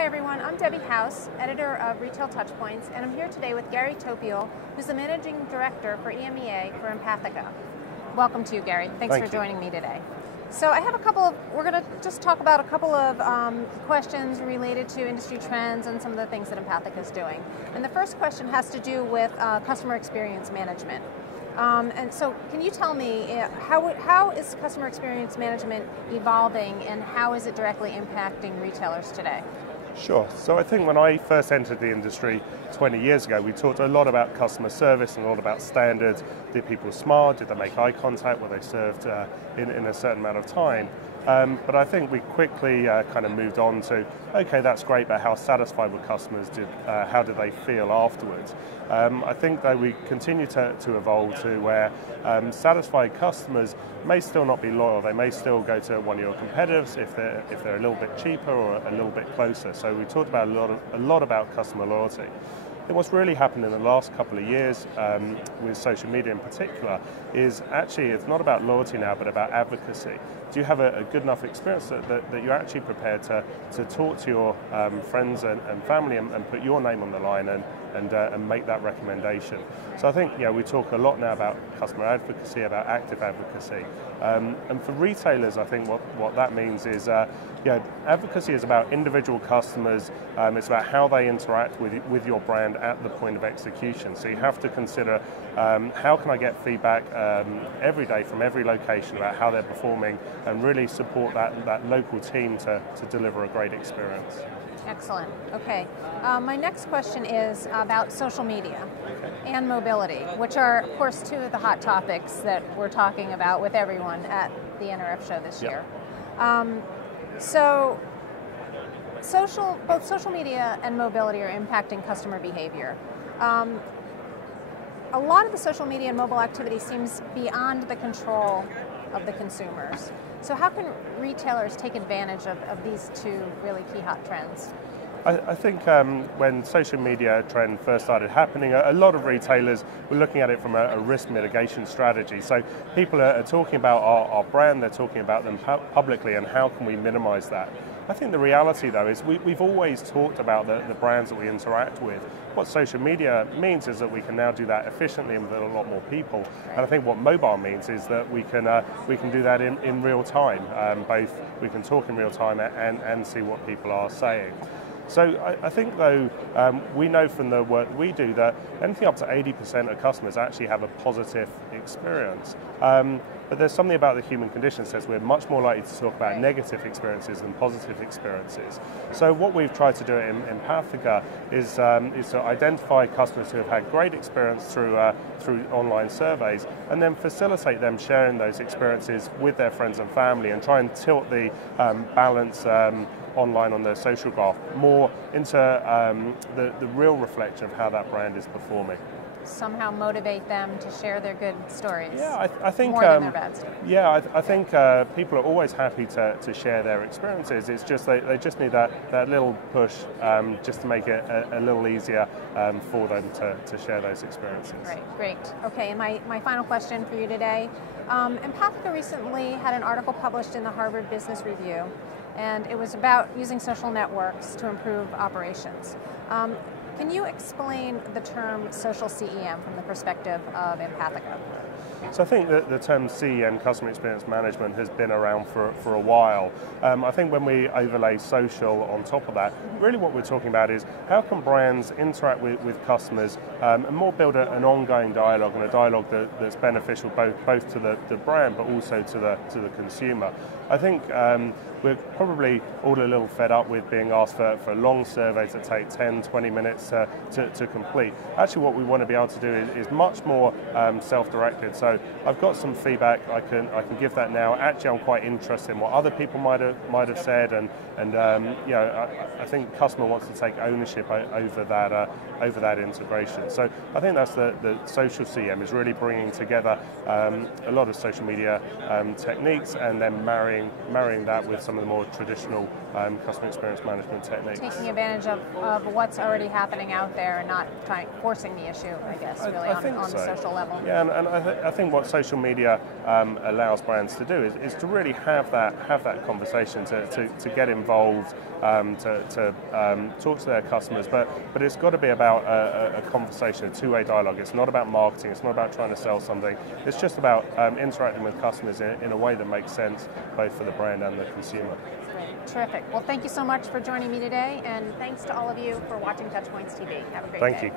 Hi everyone, I'm Debbie House, editor of Retail TouchPoints, and I'm here today with Gary Topiol, who's the managing director for EMEA for Empathica. Welcome to you, Gary. Thanks for joining me today. So I have we're going to just talk about a couple of questions related to industry trends and some of the things that Empathica is doing. And the first question has to do with customer experience management. And so can you tell me, how is customer experience management evolving and how is it directly impacting retailers today? Sure. So I think when I first entered the industry 20 years ago, we talked a lot about customer service and a lot about standards. Did people smile? Did they make eye contact? Were they served in a certain amount of time? But I think we quickly kind of moved on to, okay, that's great, but how satisfied were customers? How did they feel afterwards? I think that we continue to evolve to where satisfied customers may still not be loyal. They may still go to one of your competitors if they're a little bit cheaper or a little bit closer. So we talked about a lot about customer loyalty. And what's really happened in the last couple of years with social media in particular is actually it's not about loyalty now but about advocacy. Do you have a good enough experience that you're actually prepared to talk to your friends and family and put your name on the line and make that recommendation? So I think we talk a lot now about customer advocacy, about active advocacy. And for retailers, I think what that means is advocacy is about individual customers. It's about how they interact with your brand at the point of execution. So you have to consider how can I get feedback every day from every location about how they're performing and really support that local team to deliver a great experience. Excellent. Okay. My next question is about social media and mobility, which are, of course, two of the hot topics that we're talking about with everyone at the NRF show this year. So both social media and mobility are impacting customer behavior. A lot of the social media and mobile activity seems beyond the control of the consumers. So how can retailers take advantage of these two really key hot trends? I think when social media trend first started happening, a lot of retailers were looking at it from a risk mitigation strategy. So people are talking about our brand, they're talking about them publicly and how can we minimize that. I think the reality though is we've always talked about the brands that we interact with. What social media means is that we can now do that efficiently and with a lot more people. And I think what mobile means is that we can do that in real time. Both we can talk in real time and see what people are saying. So I think, though, we know from the work we do that anything up to 80% of customers actually have a positive experience. But there's something about the human condition that says we're much more likely to talk about negative experiences than positive experiences. So what we've tried to do in Empathica is to identify customers who have had great experience through online surveys and then facilitate them sharing those experiences with their friends and family and try and tilt the balance online on their social graph more into the real reflection of how that brand is performing. Somehow motivate them to share their good stories. Yeah, I think more than their bad stories. Yeah, I think people are always happy to share their experiences. It's just they just need that little push just to make it a little easier for them to share those experiences. Right, great. Okay, and my final question for you today. Empathica recently had an article published in the Harvard Business Review, and it was about using social networks to improve operations. Can you explain the term social CEM from the perspective of Empathica? So I think that the term CEM, Customer Experience Management, has been around for a while. I think when we overlay social on top of that, really what we're talking about is how can brands interact with customers and more build an ongoing dialogue and a dialogue that's beneficial both to the brand but also to the consumer. I think we're probably all a little fed up with being asked for long surveys that take 10, 20 minutes to complete. Actually what we want to be able to do is much more self-directed. So I've got some feedback, I can give that now. Actually I'm quite interested in what other people might have said and I think the customer wants to take ownership over that integration. So I think that's the social CM is really bringing together a lot of social media techniques and then marrying that with some of the more traditional customer experience management techniques. Taking advantage of what's already happening out there and not forcing the issue, I guess, really on the social level. Yeah, and I think think what social media allows brands to do is to really have that conversation, to get involved, to talk to their customers, but it's got to be about a conversation, a two-way dialogue. It's not about marketing, it's not about trying to sell something, it's just about interacting with customers in a way that makes sense both for the brand and the consumer. Terrific. Well, thank you so much for joining me today, and thanks to all of you for watching TouchPoints TV. Have a great day. Thank you.